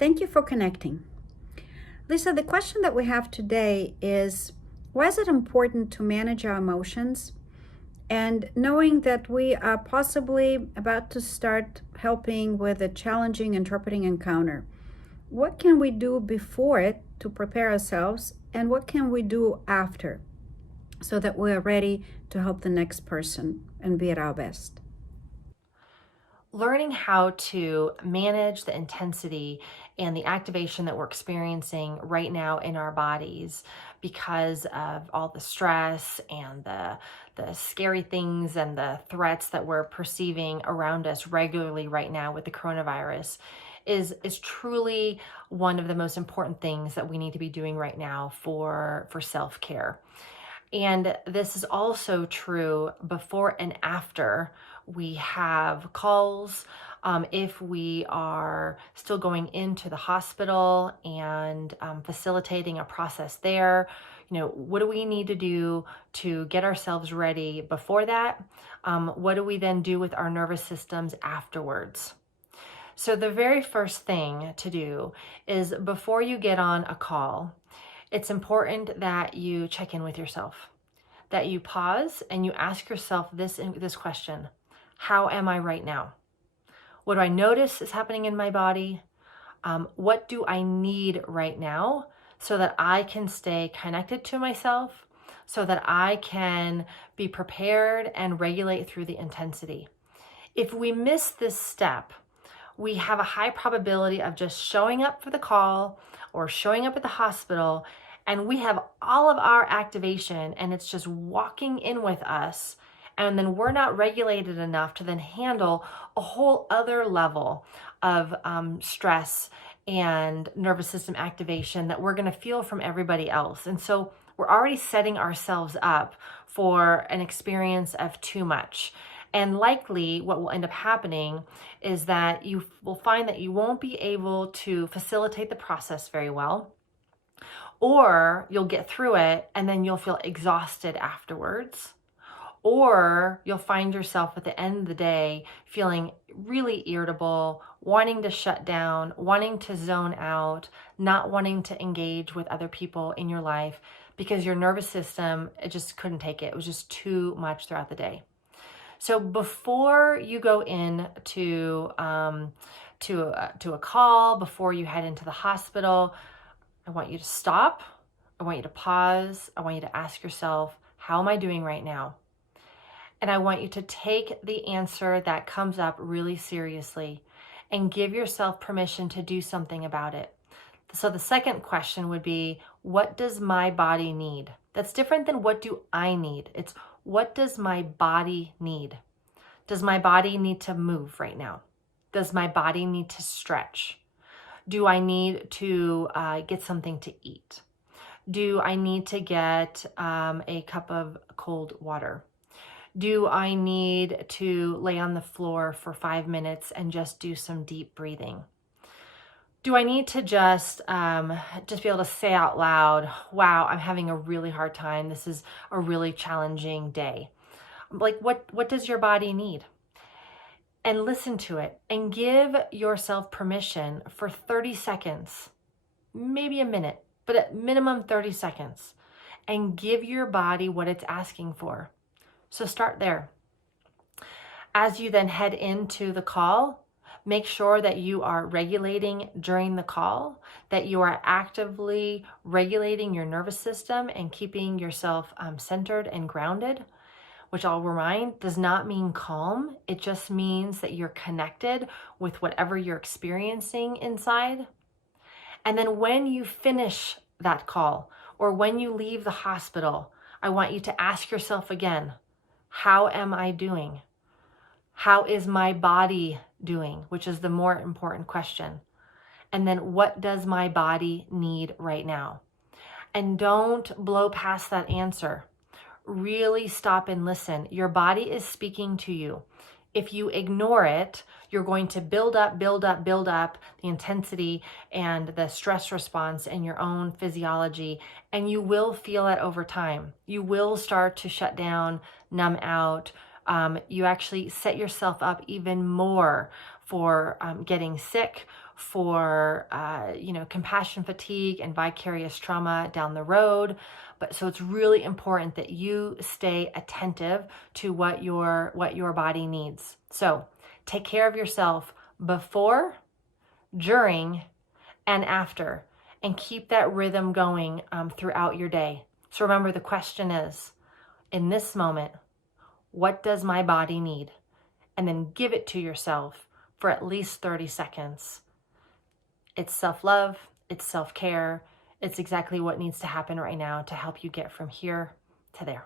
Thank you for connecting. Lisa, the question that we have today is, why is it important to manage our emotions? And knowing that we are possibly about to start helping with a challenging interpreting encounter, what can we do before it to prepare ourselves? And what can we do after so that we are ready to help the next person and be at our best? Learning how to manage the intensity and the activation that we're experiencing right now in our bodies because of all the stress and the scary things and the threats that we're perceiving around us regularly right now with the coronavirus is truly one of the most important things that we need to be doing right now for self-care. And this is also true before and after we have calls. If we are still going into the hospital and facilitating a process there, what do we need to do to get ourselves ready before that? What do we then do with our nervous systems afterwards? So the very first thing to do is before you get on a call, it's important that you check in with yourself, that you pause and you ask yourself this question: how am I right now? What do I notice is happening in my body? What do I need right now so that I can stay connected to myself, so that I can be prepared and regulate through the intensity? If we miss this step, we have a high probability of just showing up for the call or showing up at the hospital, and we have all of our activation and it's just walking in with us, and then we're not regulated enough to then handle a whole other level of stress and nervous system activation that we're going to feel from everybody else. And so we're already setting ourselves up for an experience of too much. And likely what will end up happening is that you will find that you won't be able to facilitate the process very well, or you'll get through it and then you'll feel exhausted afterwards, or you'll find yourself at the end of the day feeling really irritable, wanting to shut down, wanting to zone out, not wanting to engage with other people in your life because your nervous system, it just couldn't take it. It was just too much throughout the day. So before you go in to a call, before you head into the hospital, I want you to stop. I want you to pause. I want you to ask yourself, how am I doing right now? And I want you to take the answer that comes up really seriously and give yourself permission to do something about it. So the second question would be, what does my body need? That's different than what do I need? It's what does my body need? Does my body need to move right now? Does my body need to stretch? Do I need to get something to eat? Do I need to get a cup of cold water? Do I need to lay on the floor for 5 minutes and just do some deep breathing? Do I need to just be able to say out loud, wow, I'm having a really hard time. This is a really challenging day. Like, what does your body need? And listen to it and give yourself permission for 30 seconds, maybe a minute, but at minimum 30 seconds, and give your body what it's asking for. So start there. As you then head into the call, make sure that you are regulating during the call, that you are actively regulating your nervous system and keeping yourself centered and grounded, which I'll remind does not mean calm. It just means that you're connected with whatever you're experiencing inside. And then when you finish that call or when you leave the hospital, I want you to ask yourself again, how am I doing? How is my body doing? Which is the more important question. And then what does my body need right now? And don't blow past that answer. Really stop and listen. Your body is speaking to you. If you ignore it, you're going to build up the intensity and the stress response in your own physiology, and you will feel it over time. You will start to shut down, numb out, you actually set yourself up even more for getting sick, for compassion fatigue and vicarious trauma down the road. But so it's really important that you stay attentive to what your body needs. So take care of yourself before, during, and after, and keep that rhythm going throughout your day. So remember, the question is, in this moment, what does my body need? And then give it to yourself for at least 30 seconds. It's self-love, it's self-care, it's exactly what needs to happen right now to help you get from here to there.